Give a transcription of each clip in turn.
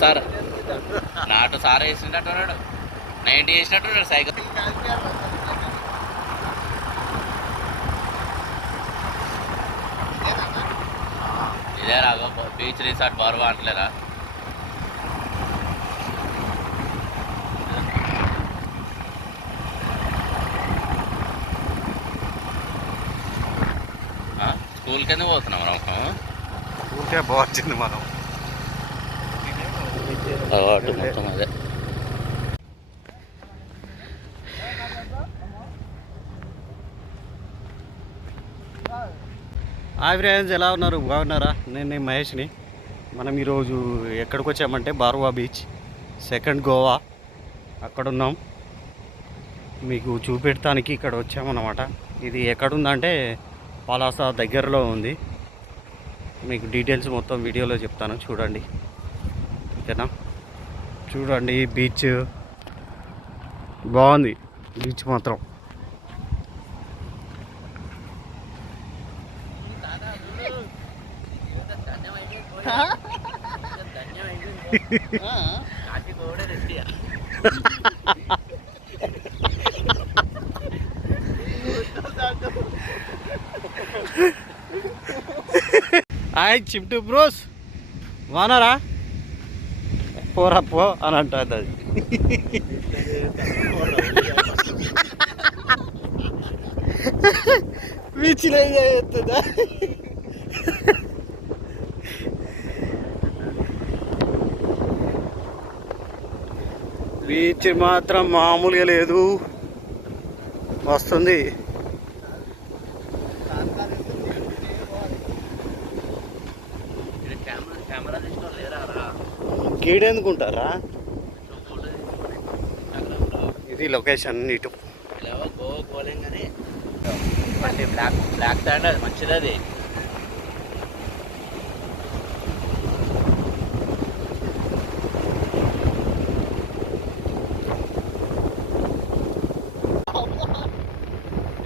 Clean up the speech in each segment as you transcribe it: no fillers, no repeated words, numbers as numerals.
Sir నాటు sir వేసినట్టున్నాడు 90 వేసినట్టున్నాడు cycle. ఇదే రాగా బీచ్ రిసార్ట్ బారువా అంటలేరా? స్కూల్కి ఎందుకు పోతున్నాం మనం? స్కూల్కే బాగుంది మనం మొత్తం అదే. హాయ్ ఫ్రెండ్స్, ఎలా ఉన్నారు? బాగున్నారా? నేను మహేష్ని. మనం ఈరోజు ఎక్కడికి వచ్చామంటే బారువా బీచ్, సెకండ్ గోవా. అక్కడ ఉన్నాం, మీకు చూపెడటానికి ఇక్కడ వచ్చామన్నమాట. ఇది ఎక్కడుందంటే పలాస దగ్గరలో ఉంది. మీకు డీటెయిల్స్ మొత్తం వీడియోలో చెప్తాను, చూడండి ఓకేనా. చూడండి బీచ్ బాగుంది, బీచ్ మాత్రం. హాయ్ చిమ్టు బ్రోస్, వానరా పోరా పో అని అంటుంది అది. బీచ్లో చేస్తుందా? బీచ్ మాత్రం మామూలుగా లేదు, వస్తుంది. గీడెందుకుంటారా? ఇది లొకేషన్ ఇటు బ్లాక్ బ్లాక్ తాండ్, అది మంచిది. అది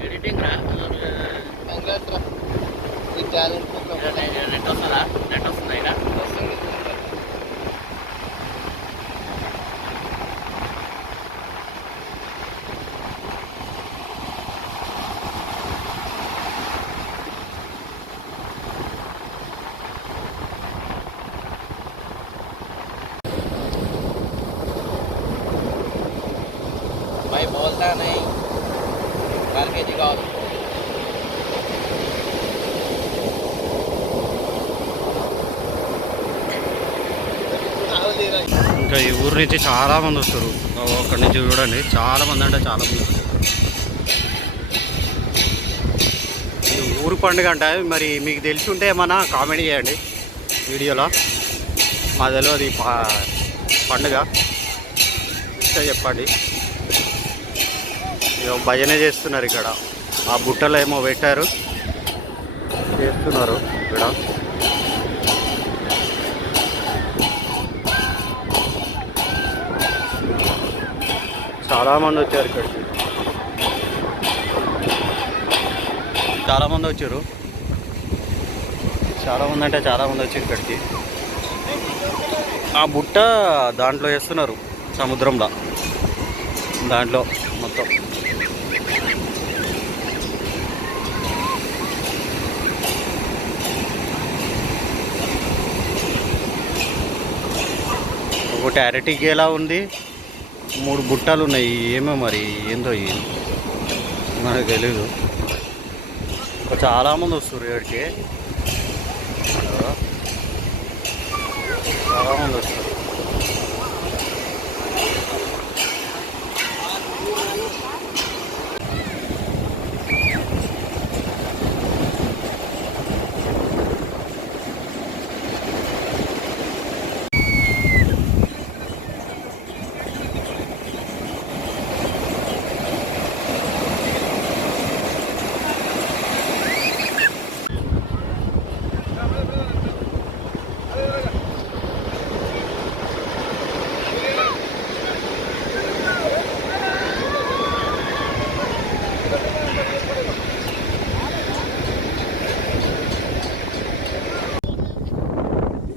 ఎడిటింగ్ రా, నెట్ వస్తుందా? నెట్ వస్తుందా? ఇలా भाई बोलता नहीं, करके दिखाओ. ఇంకా ఈ ఊరు నుంచి చాలామంది వస్తారు. అక్కడి నుంచి చూడండి, చాలామంది అంటే చాలామంది వస్తారు. ఇది ఊరు పండుగ అంట. మరి మీకు తెలిసి ఉంటే ఏమన్నా కామెంట్ చేయండి వీడియోలో. మా తెలియదు ఈ పండుగ చెప్పండి. భజన చేస్తున్నారు ఇక్కడ, ఆ బుట్టలో ఏమో పెట్టారు, చేస్తున్నారు ఇక్కడ. చాలామంది వచ్చారు ఇక్కడికి, చాలామంది వచ్చారు. చాలామంది అంటే చాలామంది వచ్చారు ఇక్కడికి. ఆ బుట్ట దాంట్లో వేస్తున్నారు, సముద్రంలో దాంట్లో మొత్తం. ఒకటి అరటి గేలా ఉంది, 3 బుట్టలు ఉన్నాయి. ఏమో మరి ఏందో మనకు తెలీదు. చాలామంది వస్తారు ఇక్కడికి, చాలామంది వస్తారు.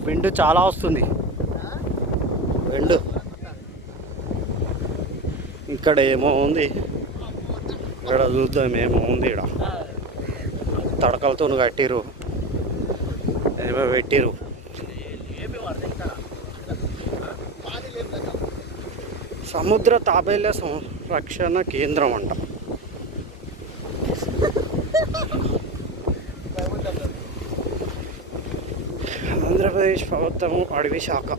విండ్ చాలా వస్తుంది. వెండు ఇక్కడ ఏమో ఉంది, ఇక్కడ చూద్దాం ఏమో ఉంది. ఇక్కడ తడకలతో కట్టిరు, ఏమో పెట్టిరు. సముద్ర తాబేళ్ల సంరక్షణ కేంద్రం అంట. ఆంధ్రప్రదేశ్ ప్రభుత్వం అడవి శాఖ.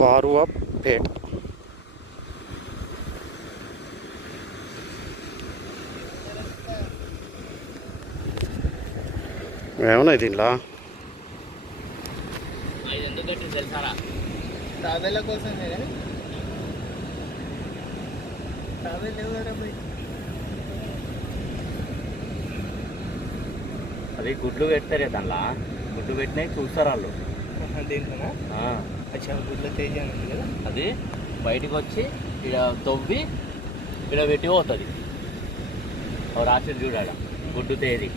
బారువాపేట. ఏమన్నాయి దీనిలా? తాబేళ్ళ కోసం అది గుడ్లు పెడతారే, దానిలా గుడ్లు పెట్టినాయి చూస్తారు వాళ్ళు. దేంట్లోనా? అచ్చా, గుడ్ల తేజ అని ఉంది కదా, అది బయటికి వచ్చి ఇక్కడ తవ్వి ఇక్కడ పెట్టి పోతుంది. రాత్రి చూడాడ గుడ్డు తేదీ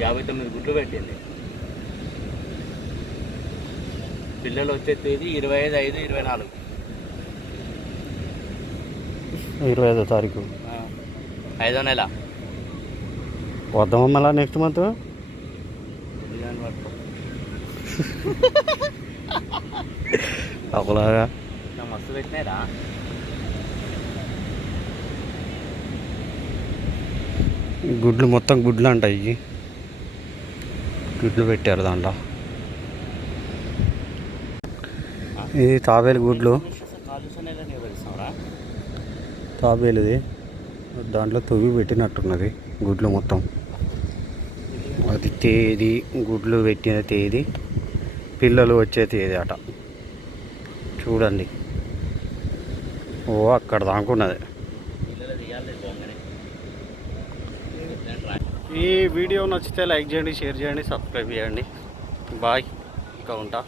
59 గుడ్లు పెట్టింది. పిల్లలు వచ్చే తేదీ 25/5/24. 25వ తారీఖు 5వ నెల. వద్దామా మళ్ళా నెక్స్ట్ మంత్? ఒకలాగా మస్తు పెట్టినారా. గుడ్లు మొత్తం గుడ్లు అంట. ఇవి గుడ్లు పెట్టారు దాంట్లో. ఇది తాబేలు గుడ్లు, తాబేలుది. దాంట్లో తొవ్వి పెట్టినట్టున్నది గుడ్లు మొత్తం. అది తేదీ, గుడ్లు పెట్టిన తేదీ, పిల్లలు వచ్చే తేదీ అట. చూడండి, ఓ అక్కడ దాకున్నది. ఈ వీడియో నచ్చితే లైక్ చేయండి, షేర్ చేయండి, సబ్స్క్రైబ్ చేయండి. బాయ్, ఇంకా ఉంటా.